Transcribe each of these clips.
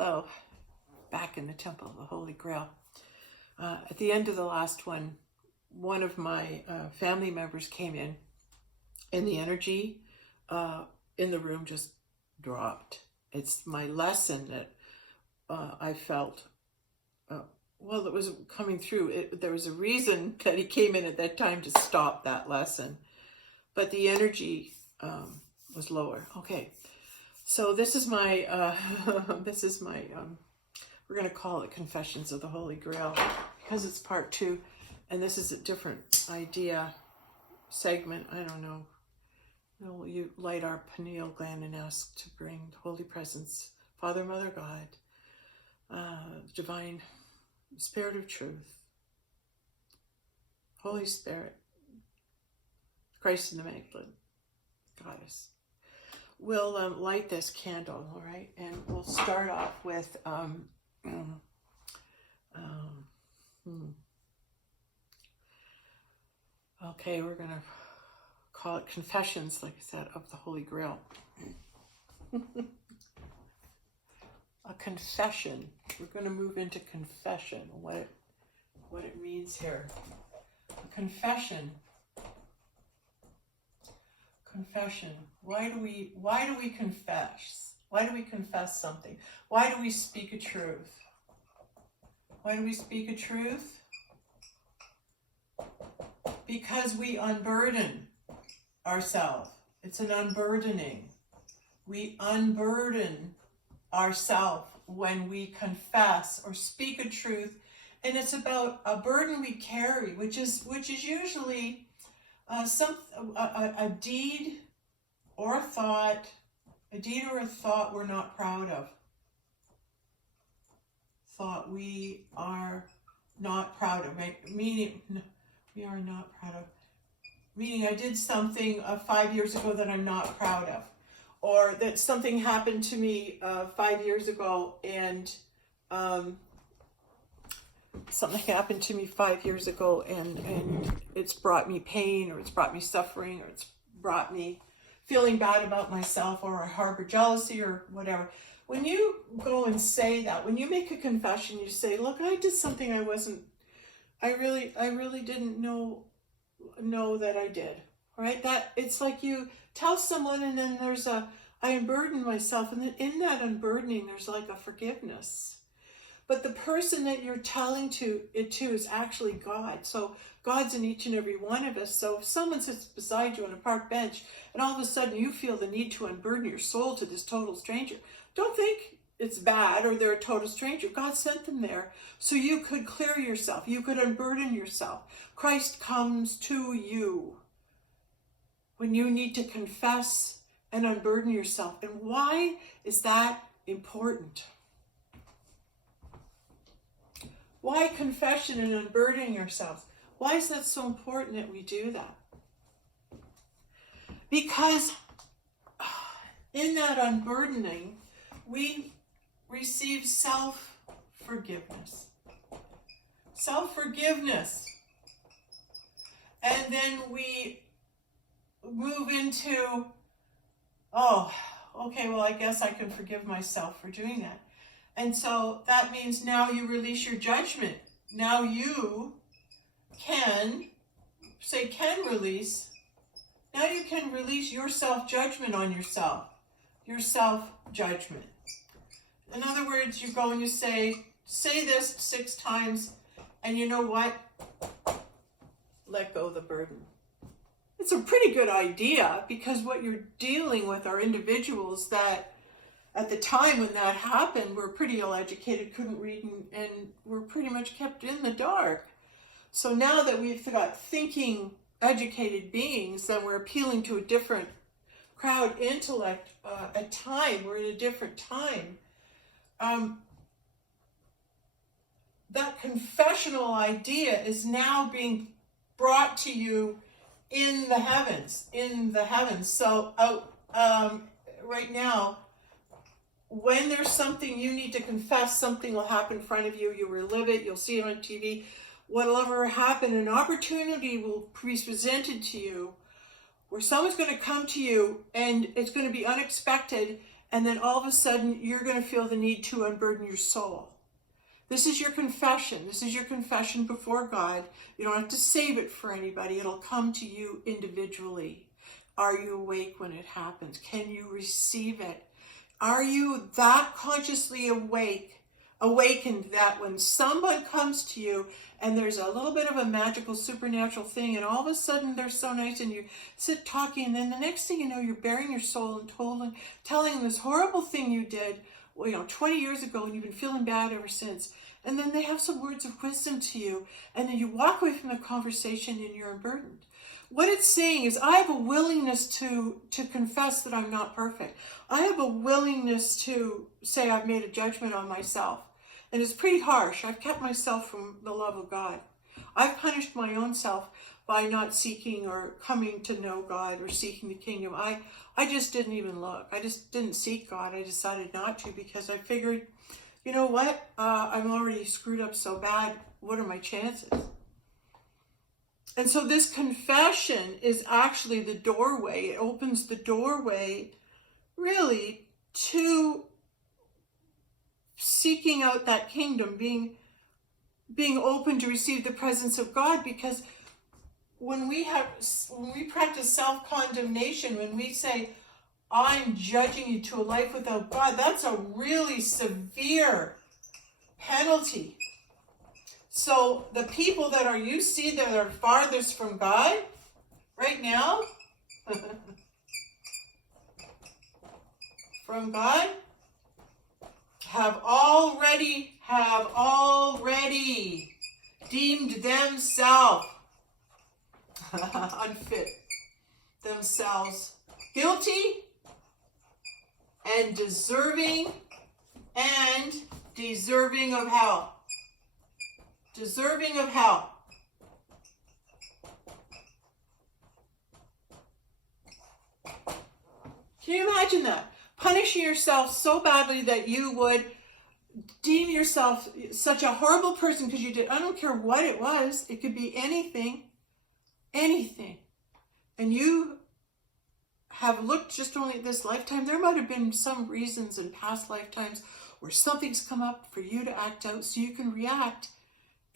Hello, back in the Temple of the Holy Grail. At the end of the last one of my family members came in, and the energy in the room just dropped. It's my lesson that I felt, it was coming through. There was a reason that he came in at that time to stop that lesson, but the energy was lower. Okay. So this is my, we're going to call it Confessions of the Holy Grail because it's part 2. And this is a different idea segment. I don't know. Will you light our pineal gland and ask to bring the Holy Presence, Father, Mother, God, Divine Spirit of Truth, Holy Spirit, Christ in the Magdalene, Goddess. We'll light this candle, all right? And we'll start off with, okay, we're going to call it Confessions, like I said, of the Holy Grail. A confession. We're going to move into confession, what it means here. A confession. Confession. Why do we confess? Why do we confess something? Why do we speak a truth? Why do we speak a truth? Because we unburden ourselves. It's an unburdening. We unburden ourselves when we confess or speak a truth, and it's about a burden we carry, which is usually a deed or a thought we're not proud of. Thought we are not proud of. Meaning, we are not proud of. Meaning I did something 5 years ago that I'm not proud of. Or that something happened to me 5 years ago and it's brought me pain, or it's brought me suffering, or it's brought me feeling bad about myself, or I harbor jealousy or whatever. When you go and say that, when you make a confession, you say, look, I did something I really didn't know that I did, right? That it's like you tell someone, and then there's I unburden myself, and then in that unburdening, there's like a forgiveness. But the person that you're telling it to is actually God. So God's in each and every one of us. So if someone sits beside you on a park bench and all of a sudden you feel the need to unburden your soul to this total stranger, don't think it's bad or they're a total stranger. God sent them there so you could clear yourself. You could unburden yourself. Christ comes to you when you need to confess and unburden yourself. And why is that important? Why confession and unburdening ourselves? Why is that so important that we do that? Because in that unburdening, we receive self-forgiveness. Self-forgiveness. And then we move into, I guess I can forgive myself for doing that. And so that means now you release your judgment. Now you can release. Now you can release your self-judgment on yourself. Your self-judgment. In other words, you go and you say this 6 times, and you know what? Let go of the burden. It's a pretty good idea, because what you're dealing with are individuals that at the time when that happened were pretty ill-educated, couldn't read, and were pretty much kept in the dark. So now that we've got thinking, educated beings, then we're appealing to a different crowd intellect, a time. We're in a different time. That confessional idea is now being brought to you in the heavens. So right now, when there's something you need to confess, something will happen in front of you. You'll relive it. You'll see it on TV. Whatever happened, an opportunity will be presented to you where someone's going to come to you, and it's going to be unexpected, and then all of a sudden you're going to feel the need to unburden your soul. This is your confession. This is your confession before God. You don't have to save it for anybody. It'll come to you individually. Are you awake when it happens? Can you receive it? Are you that consciously awakened that when someone comes to you and there's a little bit of a magical supernatural thing and all of a sudden they're so nice and you sit talking and then the next thing you know you're bearing your soul and telling them this horrible thing you did 20 years ago and you've been feeling bad ever since, and then they have some words of wisdom to you and then you walk away from the conversation and you're unburdened. What it's saying is I have a willingness to confess that I'm not perfect. I have a willingness to say I've made a judgment on myself. And it's pretty harsh. I've kept myself from the love of God. I've punished my own self by not seeking or coming to know God or seeking the kingdom. I just didn't even look. I just didn't seek God. I decided not to because I figured, you know what? I'm already screwed up so bad. What are my chances? And so this confession is actually the doorway. It opens the doorway really to seeking out that kingdom, being open to receive the presence of God. Because when we practice self-condemnation, when we say, I'm judging you to a life without God, that's a really severe penalty. So the people that you see that are farthest from God right now, from God, have already deemed themselves unfit, themselves guilty and deserving of hell. Deserving of hell. Can you imagine that? Punishing yourself so badly that you would deem yourself such a horrible person because you did, I don't care what it was, it could be anything. And you have looked just only at this lifetime. There might have been some reasons in past lifetimes where something's come up for you to act out so you can react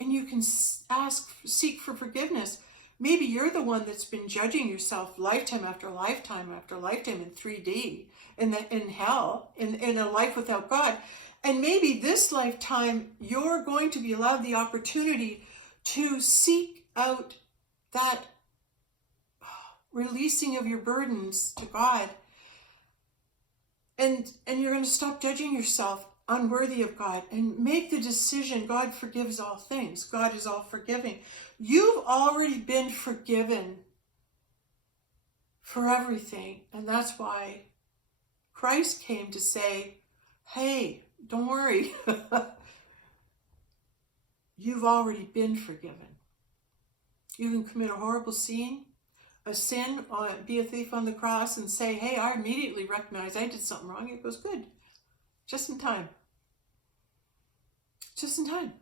and you can seek for forgiveness. Maybe you're the one that's been judging yourself lifetime after lifetime after lifetime in 3D, in hell, in a life without God. And maybe this lifetime, you're going to be allowed the opportunity to seek out that releasing of your burdens to God. And you're going to stop judging yourself unworthy of God and make the decision. God forgives all things. God is all forgiving. You've already been forgiven for everything. And that's why Christ came to say, hey, don't worry. You've already been forgiven. You can commit a horrible sin, be a thief on the cross and say, hey, I immediately recognize I did something wrong. It goes, good. Just in time. Just in time.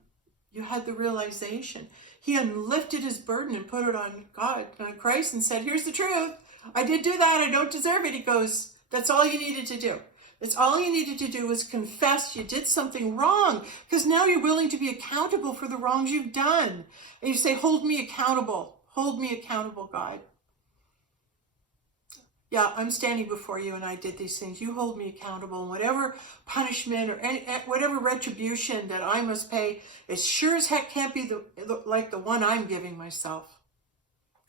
You had the realization. He unlifted his burden and put it on God, on Christ, and said, here's the truth. I did do that. I don't deserve it. He goes, that's all you needed to do. That's all you needed to do was confess you did something wrong, because now you're willing to be accountable for the wrongs you've done. And you say, hold me accountable. Hold me accountable, God. Yeah, I'm standing before you and I did these things. You hold me accountable, and whatever punishment or whatever retribution that I must pay, it sure as heck can't be like the one I'm giving myself.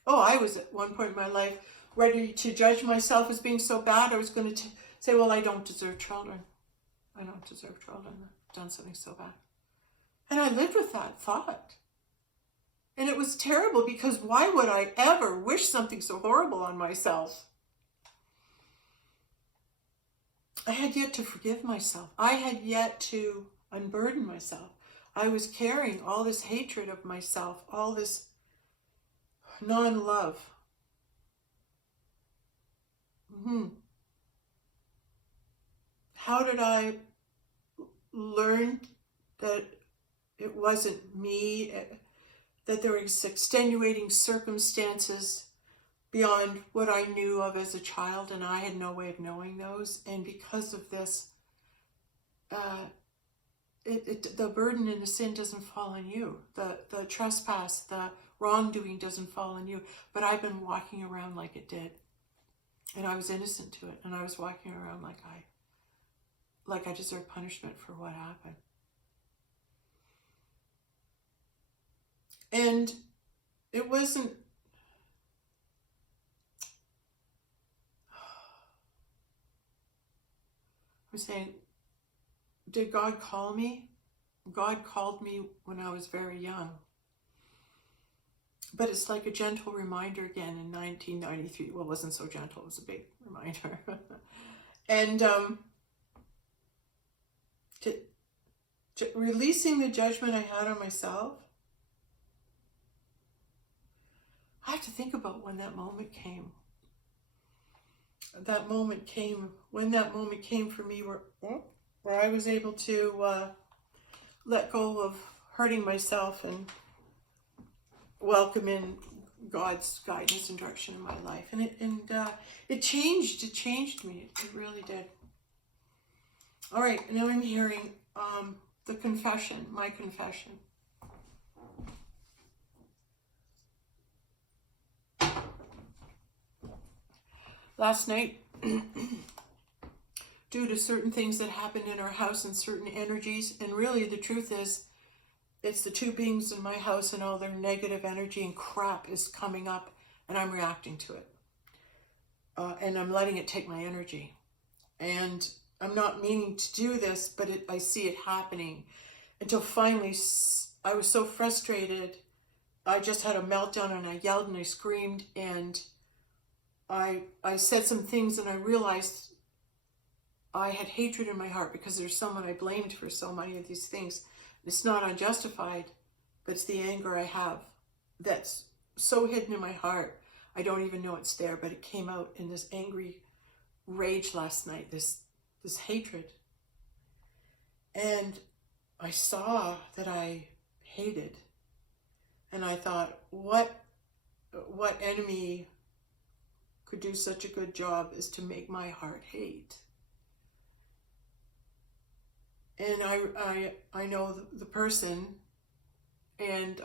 Oh, I was at one point in my life ready to judge myself as being so bad. I was going to say, well, I don't deserve children. I don't deserve children. I've done something so bad. And I lived with that thought. And it was terrible, because why would I ever wish something so horrible on myself? I had yet to forgive myself. I had yet to unburden myself. I was carrying all this hatred of myself, all this non-love. How did I learn that it wasn't me, that there was extenuating circumstances beyond what I knew of as a child, and I had no way of knowing those. And because of this, the burden and the sin doesn't fall on you. The trespass, the wrongdoing doesn't fall on you. But I've been walking around like it did. And I was innocent to it. And I was walking around like I deserve punishment for what happened. And it wasn't, I'm saying, did God call me? God called me when I was very young. But it's like a gentle reminder again in 1993. Well, it wasn't so gentle, it was a big reminder. And releasing the judgment I had on myself, I have to think about when that moment came. That moment came, when that moment came for me where I was able to let go of hurting myself and welcome in God's guidance and direction in my life. And it changed me. It really did. All right, now I'm hearing the confession, my confession. Last night, due to certain things that happened in our house and certain energies, and really the truth is, it's the two beings in my house and all their negative energy and crap is coming up, and I'm reacting to it. And I'm letting it take my energy. And I'm not meaning to do this, but I see it happening. Until finally, I was so frustrated, I just had a meltdown and I yelled and I screamed and I said some things, and I realized I had hatred in my heart because there's someone I blamed for so many of these things. It's not unjustified, but it's the anger I have that's so hidden in my heart. I don't even know it's there, but it came out in this angry rage last night, this hatred. And I saw that I hated. And I thought, what enemy could do such a good job is to make my heart hate? And I know the person, and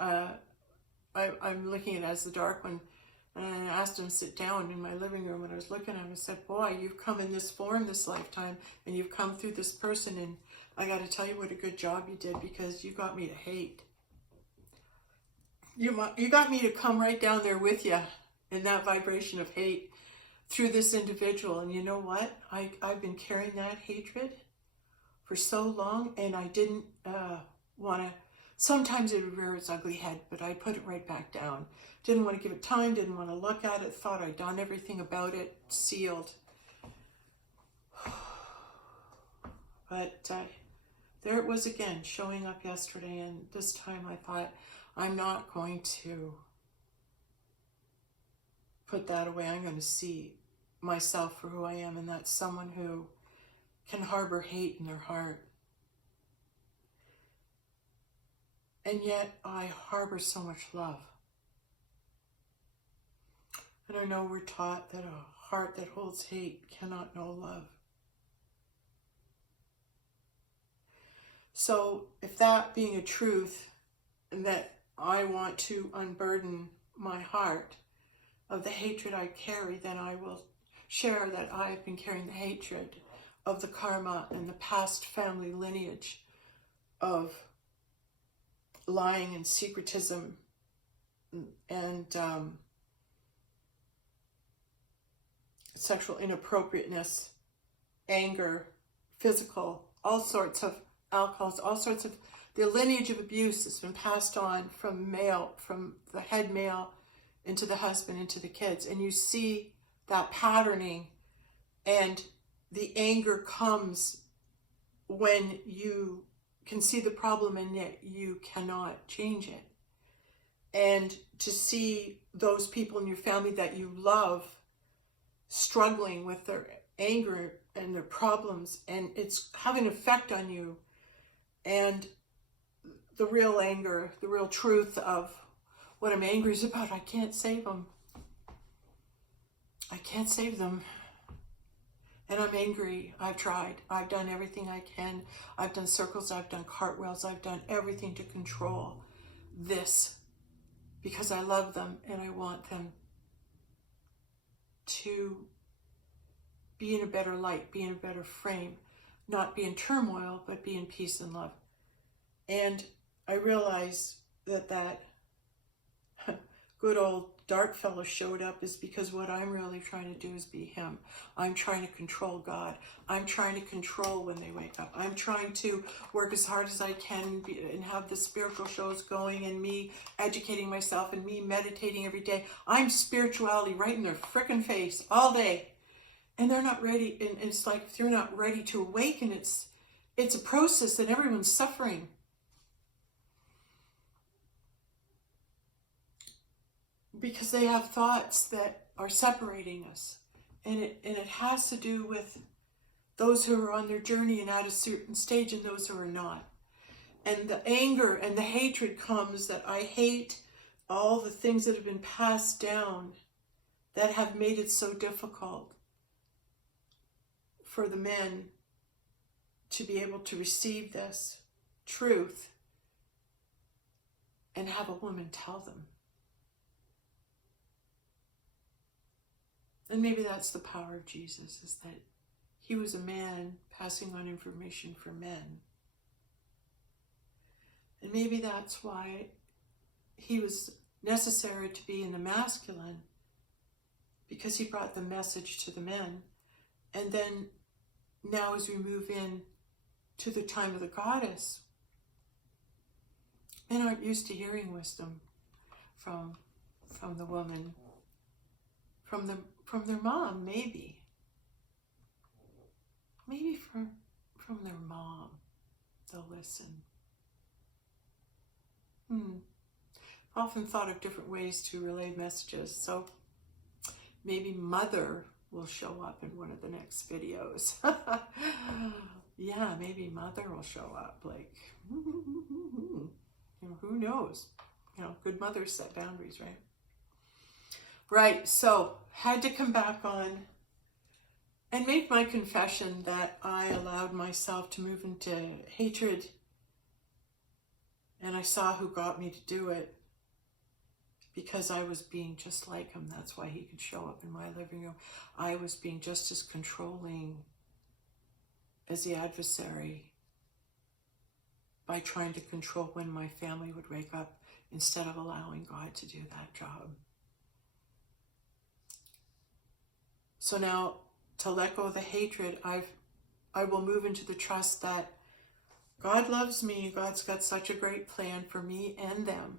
I'm looking at it as the dark one, and I asked him to sit down in my living room, and I was looking at him and said, boy, you've come in this form this lifetime, and you've come through this person, and I got to tell you what a good job you did, because you got me to hate. You got me to come right down there with you in that vibration of hate through this individual. And you know what? I've been carrying that hatred for so long, and I didn't want to. Sometimes it would rear its ugly head, but I put it right back down. Didn't want to give it time, didn't want to look at it, thought I'd done everything about it, sealed. But there it was again, showing up yesterday, and this time I thought, I'm not going to put that away. I'm going to see myself for who I am, and that's someone who can harbor hate in their heart. And yet I harbor so much love. And I know we're taught that a heart that holds hate cannot know love. So if that being a truth, and that I want to unburden my heart of the hatred I carry, then I will share that I've been carrying the hatred of the karma and the past family lineage of lying and secretism and sexual inappropriateness, anger, physical, all sorts of alcohols, all sorts of the lineage of abuse that's been passed on from the head male into the husband, into the kids. And you see that patterning, and the anger comes when you can see the problem and yet you cannot change it. And to see those people in your family that you love struggling with their anger and their problems, and it's having an effect on you, and the real anger, the real truth of what I'm angry is about, I can't save them. I can't save them. And I'm angry. I've tried. I've done everything I can. I've done circles. I've done cartwheels. I've done everything to control this because I love them and I want them to be in a better light, be in a better frame, not be in turmoil, but be in peace and love. And I realized that good old dark fellow showed up is because what I'm really trying to do is be him. I'm trying to control God. I'm trying to control when they wake up. I'm trying to work as hard as I can and have the spiritual shows going and me educating myself and me meditating every day. I'm spirituality right in their frickin' face all day. And they're not ready. And it's like if they're not ready to awaken, it's a process and everyone's suffering. Because they have thoughts that are separating us. And it has to do with those who are on their journey and at a certain stage and those who are not. And the anger and the hatred comes that I hate all the things that have been passed down that have made it so difficult for the men to be able to receive this truth and have a woman tell them. And maybe that's the power of Jesus, is that he was a man passing on information for men. And maybe that's why he was necessary to be in the masculine, because he brought the message to the men. And then now as we move in to the time of the goddess, men aren't used to hearing wisdom from the woman, from their mom, maybe from their mom, they'll listen. I've often thought of different ways to relay messages, so maybe mother will show up in one of the next videos. Yeah, maybe mother will show up, like, you know, who knows? You know, good mothers set boundaries, right? Right, so had to come back on and make my confession that I allowed myself to move into hatred, and I saw who got me to do it because I was being just like him. That's why he could show up in my living room. I was being just as controlling as the adversary by trying to control when my family would wake up instead of allowing God to do that job. So now, to let go of the hatred, I will move into the trust that God loves me. God's got such a great plan for me and them.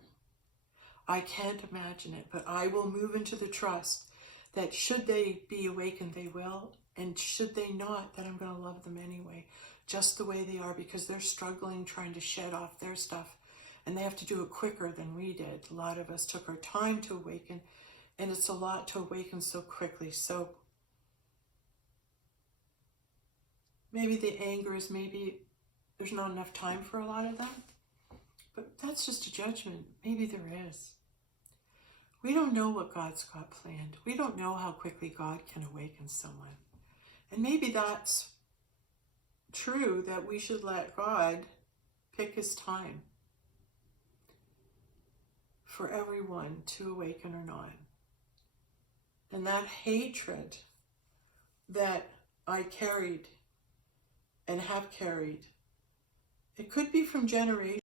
I can't imagine it, but I will move into the trust that should they be awakened, they will. And should they not, that I'm going to love them anyway, just the way they are, because they're struggling, trying to shed off their stuff. And they have to do it quicker than we did. A lot of us took our time to awaken, and it's a lot to awaken so quickly. So maybe the anger is maybe there's not enough time for a lot of them. But that's just a judgment. Maybe there is. We don't know what God's got planned. We don't know how quickly God can awaken someone. And maybe that's true, that we should let God pick his time for everyone to awaken or not. And that hatred that I carried and have carried, it could be from generations.